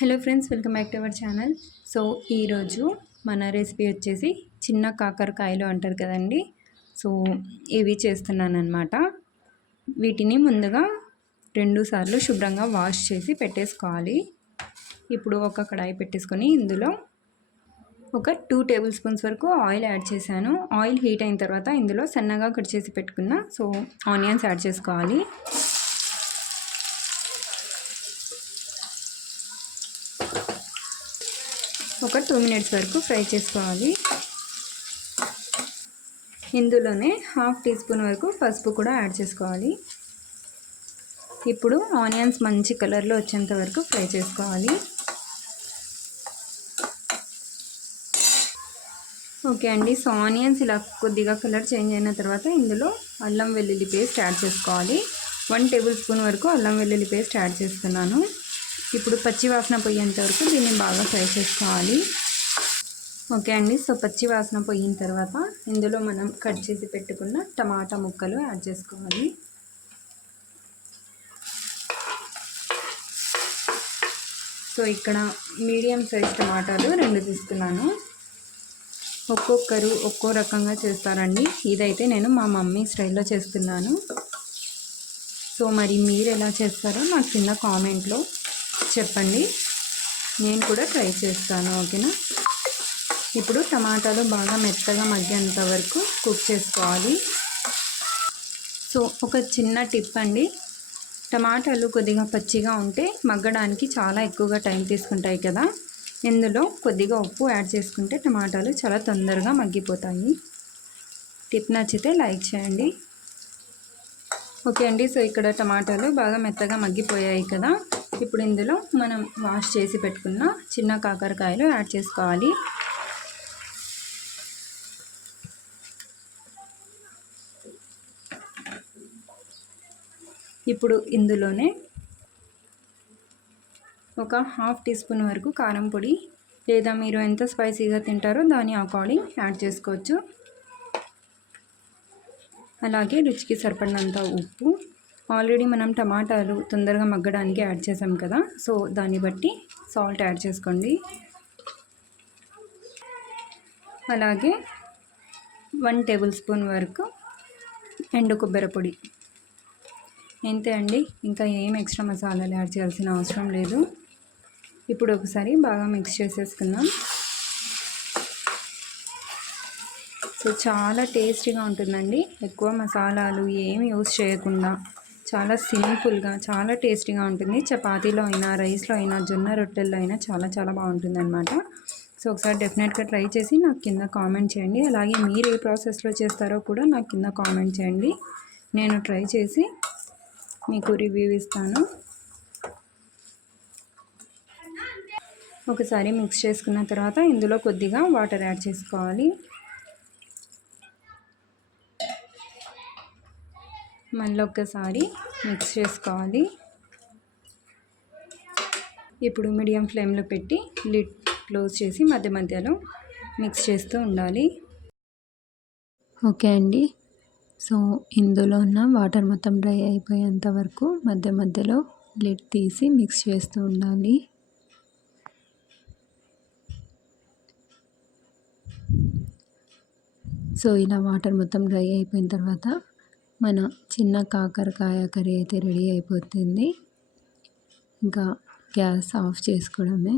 Hello friends, welcome back to our channel. So ఈరోజు మన recipe వచ్చేసి చిన్న కాకరకాయలు అంటారు కదండి. సో ఇవి చేస్తున్నాను అనమాట. వీటిని ముందుగా 2 సార్లు శుభ్రంగా వాష్ చేసి పెట్టేసుకోవాలి. ఇప్పుడు ఒక కడాయి పెట్టేసుకొని ఇందులో ఒక 2 టేబుల్ స్పూన్స్ వరకు ఆయిల్ యాడ్ చేశాను. ఆయిల్ హీట్ అయిన తర్వాత ఇందులో సన్నగా కట్ చేసి పెట్టుకున్న ఆనియన్స్ యాడ్ చేసుకోవాలి. ఒక 2 మినిట్స్ వరకు ఫ్రై చేసుకోవాలి. ఇందులోనే 1/2 టీ స్పూన్ వరకు పసుపు కూడా యాడ్ చేసుకోవాలి. ఇప్పుడు ఆనియన్స్ మంచి కలర్లో వచ్చేంత వరకు ఫ్రై చేసుకోవాలి. ఓకే అండి. సో ఆనియన్స్ ఇలా కొద్దిగా కలర్ చేంజ్ అయిన తర్వాత ఇందులో అల్లం వెల్లుల్లి పేస్ట్ యాడ్ చేసుకోవాలి. 1 టేబుల్ స్పూన్ వరకు అల్లం వెల్లుల్లి పేస్ట్ యాడ్ చేస్తున్నాను. ఇప్పుడు పచ్చి వాసన పోయేంత వరకు దీన్ని బాగా ఫ్రై చేసుకోవాలి. ఓకే అండి. సో పచ్చి వాసన పోయిన తర్వాత ఇందులో మనం కట్ చేసి పెట్టుకున్న టమాటా ముక్కలు యాడ్ చేసుకోవాలి. సో ఇక్కడ మీడియం సైజ్ టమాటాలు 2 తీసుకున్నాను. ఒక్కొక్కరు ఒక్కో రకంగా చేస్తారండి. ఇదైతే నేను మా మమ్మీ స్టైల్లో చేస్తున్నాను. సో మరి మీరు ఎలా చేస్తారో నాకు కింద కామెంట్లో చెప్పండి, నేను కూడా ట్రై చేస్తాను. ఓకేనా. ఇప్పుడు టమాటాలు బాగా మెత్తగా మగ్గేంత వరకు కుక్ చేసుకోవాలి. సో ఒక చిన్న టిప్ అండి, టమాటాలు కొద్దిగా పచ్చిగా ఉంటే మగ్గడానికి చాలా ఎక్కువగా టైం తీసుకుంటాయి కదా. ఇందులో కొద్దిగా ఉప్పు యాడ్ చేసుకుంటే టమాటాలు చాలా తొందరగా మగ్గిపోతాయి. టిప్ నచ్చితే లైక్ చేయండి. ఓకే అండి. సో ఇక్కడ టమాటాలు బాగా మెత్తగా మగ్గిపోయాయి కదా. ఇప్పుడు ఇందులో మనం వాష్ చేసి పెట్టుకున్న చిన్న కాకరకాయలు యాడ్ చేసుకోవాలి. ఇప్పుడు ఇందులోనే ఒక 1/2 టీ స్పూన్ వరకు కారం పొడి, లేదా మీరు ఎంత స్పైసీగా తింటారో దాని అకార్డింగ్ యాడ్ చేసుకోవచ్చు. అలాగే రుచికి సరిపడినంత ఉప్పు. ఆల్రెడీ మనం టమాటాలు తొందరగా మగ్గడానికి యాడ్ చేసాం కదా. సో దాన్ని బట్టి సాల్ట్ యాడ్ చేసుకోండి. అలాగే 1 టేబుల్ స్పూన్ వరకు ఎండు కొబ్బరి పొడి. అంతే అండి, ఇంకా ఏం ఎక్స్ట్రా మసాలాలు యాడ్ చేయాల్సిన అవసరం లేదు. ఇప్పుడు ఒకసారి బాగా మిక్స్ చేసేసుకుందాం. సో చాలా టేస్టీగా ఉంటుందండి. ఎక్కువ మసాలాలు ఏమి యూస్ చేయకుండా చాలా సింపుల్గా చాలా టేస్టీగా ఉంటుంది. చపాతీలో అయినా, రైస్లో అయినా, జొన్న రొట్టెల్లో అయినా చాలా చాలా బాగుంటుంది అనమాట. సో ఒకసారి డెఫినెట్గా ట్రై చేసి నాకు కింద కామెంట్ చేయండి. అలాగే మీరు ఏ ప్రాసెస్లో చేస్తారో కూడా నాకు కింద కామెంట్ చేయండి. నేను ట్రై చేసి మీకు రివ్యూ ఇస్తాను. ఒకసారి మిక్స్ చేసుకున్న తర్వాత ఇందులో కొద్దిగా వాటర్ యాడ్ చేసుకోవాలి. మళ్ళీ ఒక్కసారి మిక్స్ చేసుకోవాలి. ఇప్పుడు మీడియం ఫ్లేమ్లో పెట్టి లిడ్ క్లోజ్ చేసి మధ్య మధ్యలో మిక్స్ చేస్తూ ఉండాలి. ఓకే అండి. సో ఇందులో ఉన్న వాటర్ మొత్తం డ్రై అయిపోయేంత వరకు మధ్య మధ్యలో లిడ్ తీసి మిక్స్ చేస్తూ ఉండాలి. సో ఇలా వాటర్ మొత్తం డ్రై అయిపోయిన తర్వాత మన చిన్న కాకరకాయ కర్రీ అయితే రెడీ అయిపోతుంది. ఇంకా గ్యాస్ ఆఫ్ చేసుకోవడమే.